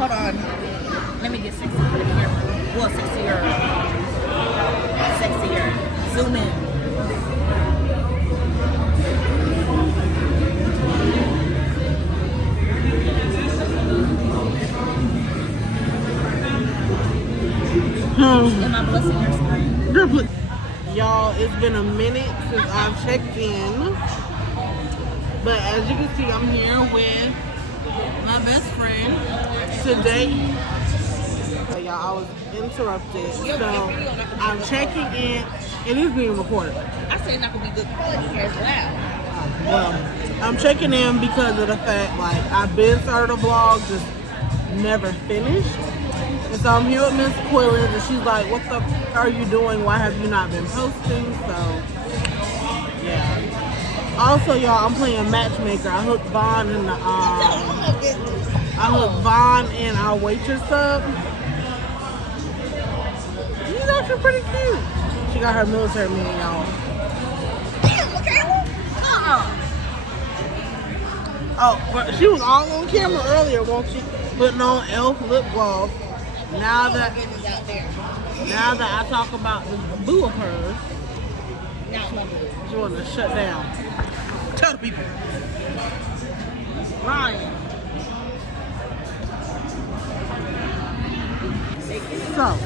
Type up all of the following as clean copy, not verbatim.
Hold on. Let me get sexy for the camera. Well, sexier. Sexier. Zoom in. Am I blessing your screen? Y'all, it's been a minute since I've checked in. But as you can see, I'm here with my best friend today. Y'all, I was interrupted. So I'm checking in. It is being recorded. I said it's not going to be good quality here as loud. Well, I'm checking in because of the fact, like, I've been started a vlog, just never finished. And so I'm here with Miss Quillen, and she's like, what the f are you doing? Why have you not been posting? So, yeah. Also, y'all, I'm playing matchmaker. I hooked Vaughn in the, our waitress up. She's actually pretty cute. She got her military man, y'all. Damn, Mikayla. Oh, but she was all on camera earlier, won't she? Putting on elf lip gloss. Now that I talk about this boo of hers, she want to shut down. Tell the people. Ryan. So,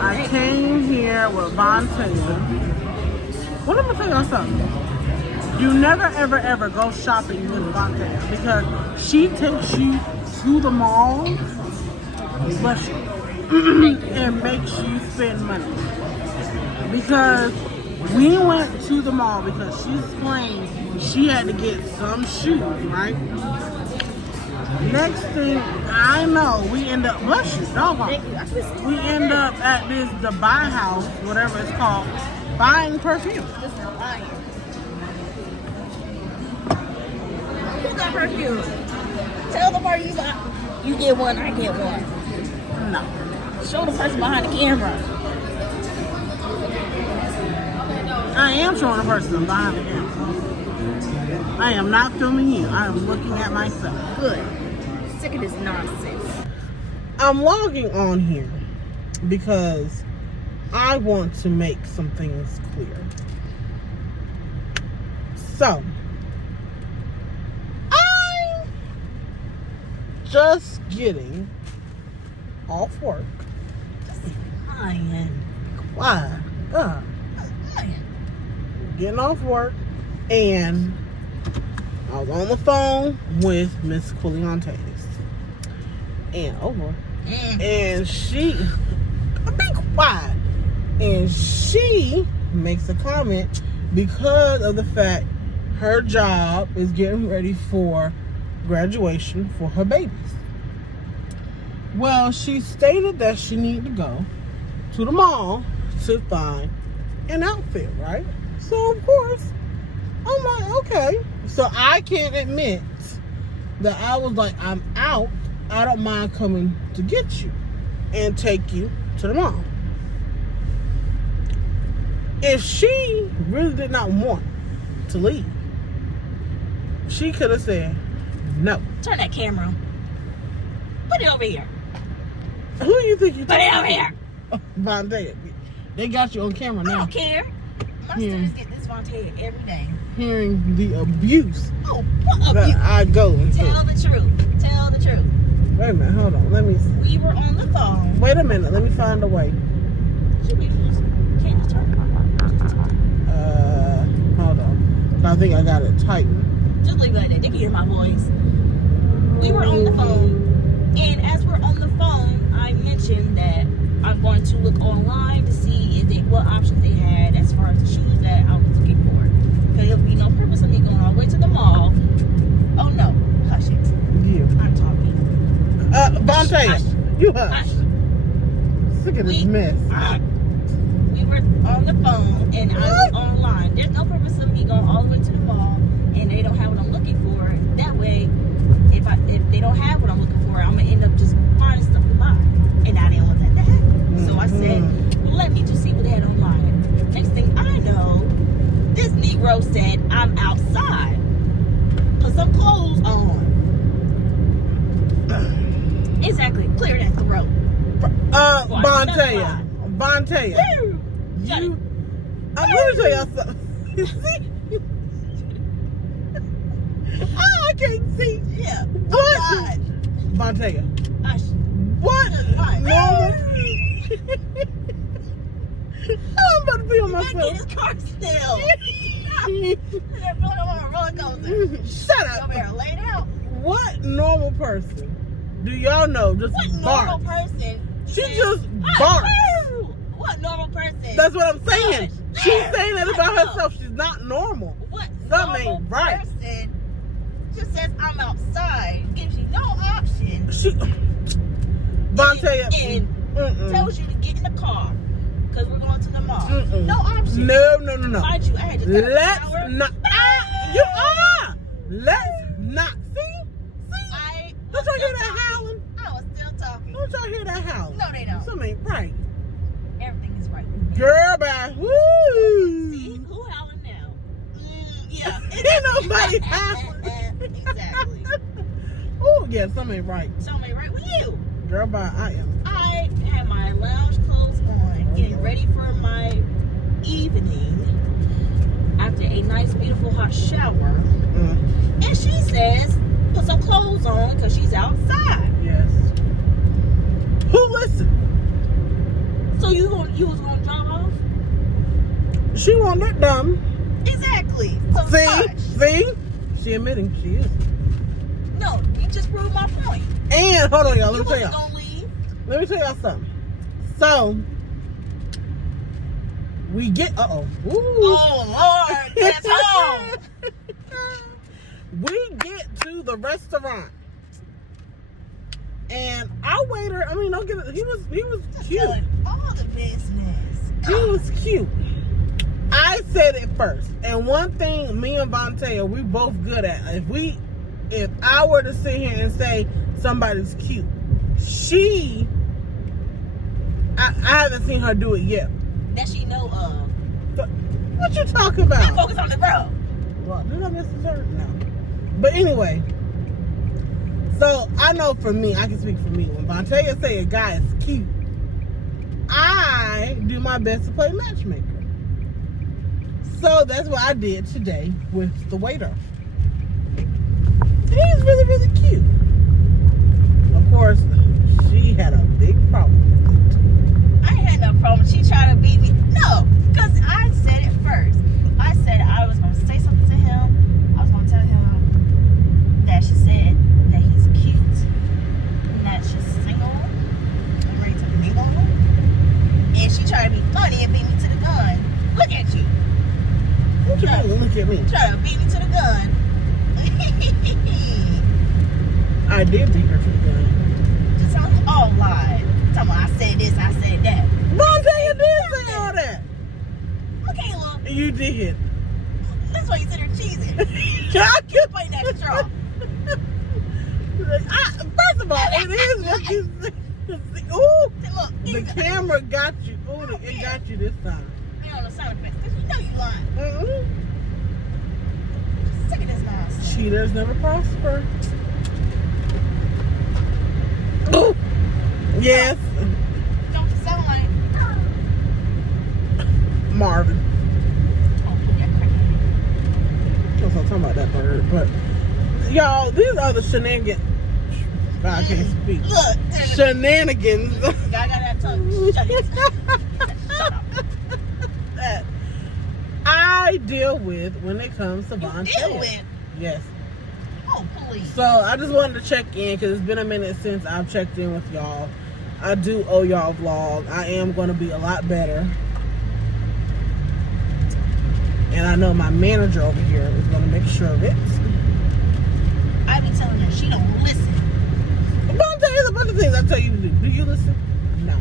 I came here with Von Taylor. What am I tell y'all something? You never ever go shopping with Von Taylor because she takes you to the mall, bless you, and makes you spend money. Because we went to the mall because she's claimed she had to get some shoes, right? Next thing I know, we end up, bless you, doggone. We end up at this the buy house, whatever it's called, buying perfume. Who got perfume? Tell the party you got. You get one, I get one. No. Show the person behind the camera. I am showing the person behind the camera. I am not filming you. I am looking at myself. Good. Sick of this nonsense. I'm logging on here because I want to make some things clear. So, I'm just getting off work. Why? Getting off work, and I was on the phone with Miss Quilliantes. And and she, be quiet. And she makes a comment because of the fact her job is getting ready for graduation for her babies. Well, she stated that she needed to go to the mall to find an outfit, right? So, of course, I'm like, okay. So, I can't admit that I was like, I'm out. I don't mind coming to get you and take you to the mall. If she really did not want to leave, she could have said no. Turn that camera on. Put it over here. Who do you think you Put it over here. Vontae. They got you on camera now. I don't care. My students get this Vontae every day. Hearing the abuse what that abuse? I go into. Tell the truth. Tell the truth. Wait a minute, hold on. Let me see. We were on the phone. Wait a minute, let me find a way. Should we just can't just turn Hold on. I think I got it tightened. Just leave it like that. They can hear my voice. We were on the phone, and as we're on the phone, I mentioned that I'm going to look online to see what options they had as far as the shoes that I was looking for. Because there'll be no purpose of me going all the way to the mall. Oh no, hush it. Yeah. I'm talking. Vontae, you hush. Look at this mess. We were on the phone and I was online. There's no purpose of me going all the way to the mall and they don't have what I'm looking for. That way, if they don't have what I'm looking for, I'm gonna end up just finding stuff to buy. And I didn't want that to happen. So I said, let me just see what they had online. Next thing I know, this Negro said, I'm outside. Put some clothes on. Vontae. You. I'm gonna tell y'all something. See? Oh, I can't see. Yeah. What? Oh, God. Vontae. Hush. What? What? Normal. I'm about to be on You might myself. get his car still. I feel like I'm on a roller coaster. Shut up. Over here laid out. What normal person do y'all know just What normal person? She says, just barks. What normal person? That's what I'm saying. Hush. She's saying that What about no? herself. She's not normal. What Something normal ain't right. person just says I'm outside, gives you no option, She, Vontae, and tells you to get in the car because we're going to the mall. No option. No. Mind you, I had just got a Let's shower. not. You are. Let's not. See? Don't y'all hear that howling? I was still talking. Don't y'all hear that howling? No, they don't. Something ain't right. Everything is right. Girl, bye. Woo. See? Who howling now? Yeah. Ain't nobody howling. Exactly. Oh, yeah, something ain't right. Something ain't right with you. Girl, bye. I have my lounge clothes on, getting ready for my evening after a nice, beautiful, hot shower. And she says, put some clothes on because she's outside. Yes. Who listened? So you was gonna drop off? She wasn't that dumb. Exactly. So See? She admitting she is. No, you just proved my point. And hold on, y'all. You Let me wasn't tell y'all. gonna leave. Let me tell y'all something. So we get. Ooh. Oh Lord, it's home. We get to the restaurant, and our waiter. I mean, don't get it. He was cute. Telling all the business. He was cute. I said it first, and one thing me and Vontae, we both good at. If I were to sit here and say somebody's cute, I haven't seen her do it yet. That she know of. But what you talking about? I focus on the girl. Well, did I miss the shirt? No. But anyway, so I know for me, I can speak for me. When Vontae say a guy is cute, I do my best to play matchmaker. So that's what I did today with the waiter. He's really, really cute. Of course, she had a big problem with it. I ain't had no problem. She tried to beat me. No, because I said it first. I said I was going to say something to him. I was going to tell him that she said that he's cute, and that she's single, and ready to mingle. And she tried to be funny and beat me to the gun. Look at you. What you mean? Look at me. Try to beat me to the gun. I did beat her to the gun. Just tell him all lies. Tell him I said this, I said that. Vontae did say all that. Mikayla, You did. that's why you said her cheesing. I You're putting that straw. First of all, it is what you said. Ooh, Look, the camera got you. Ooh, it got you this time. you on the sound effects because you know you lying. Mm-mm. Sick of this nonsense. Cheaters never prosper. Ooh. Yes, Don't you sound like Marvin. oh, that crazy. I was talking about that bird, but y'all, these are the shenanigans. God, I can't speak. Look, Shenanigans. guy got that tongue. Shut it. Shut up. That I deal with when it comes to You Vontae. deal with. Yes. Oh, please. So I just wanted to check in because it's been a minute since I've checked in with y'all. I do owe y'all a vlog. I am going to be a lot better. And I know my manager over here is going to make sure of it. I be telling her she don't listen. Vontae, there's a bunch of things I tell you to do. Do you listen? No.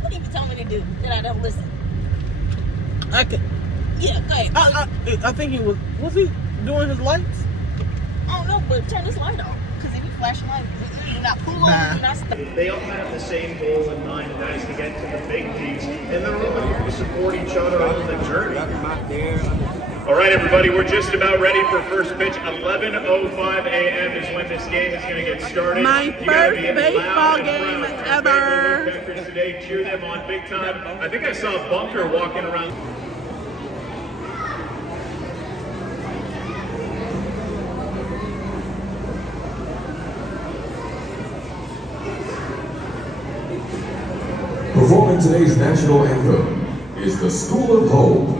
What do you be telling me to do that I don't listen? I can. Yeah, go ahead. I think he was he doing his lights? I don't know, but turn this light on. Because if you flash a light, do not pull over, Nah. do not stop. They all have the same goal in mind, and that is to get to the big leagues, and they're all here to support each other on the journey. All right, everybody, we're just about ready for first pitch. 11:05 a.m. is when this game is going to get started. My first baseball game ever. Woodpeckers today, cheer them on big time. I think I saw a bunker walking around. Performing today's national anthem is the School of Hope.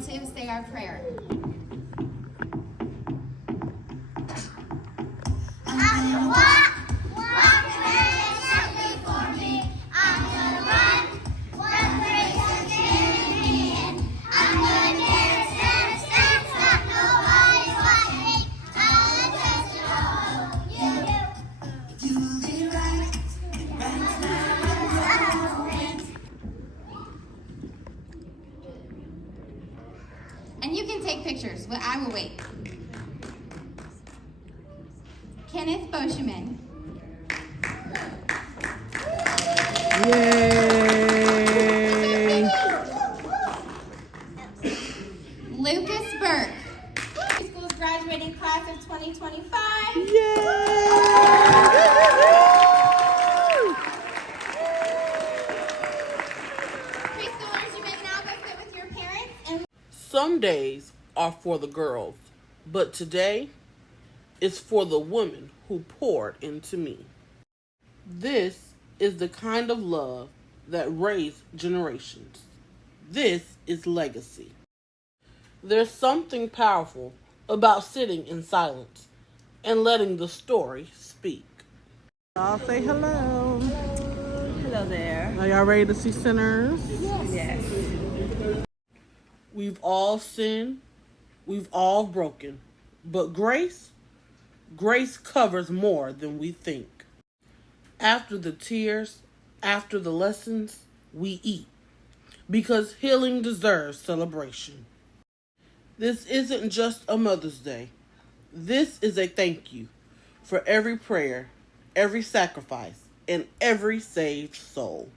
To say our prayer. I'm gonna walk very gently for me. I'm gonna run race again and again. I'm gonna dance, stop, nobody's watching me. I'm gonna trust it all you. Do it right, and you can take pictures, but I will wait. Kenneth Boscheman. Yay! Lucas Burke. School's graduating class of 2025. Yay! Preschoolers, you may now go sit with your parents and Some days are for the girls, but today is for the woman who poured into me. This is the kind of love that raised generations. This is legacy. There's something powerful about sitting in silence and letting the story speak. Y'all say hello. Hello there. Are y'all ready to see sinners? Yes. We've all sinned. We've all broken. But grace covers more than we think. After the tears, after the lessons, we eat. Because healing deserves celebration. This isn't just a Mother's Day. This is a thank you for every prayer, every sacrifice, and every saved soul.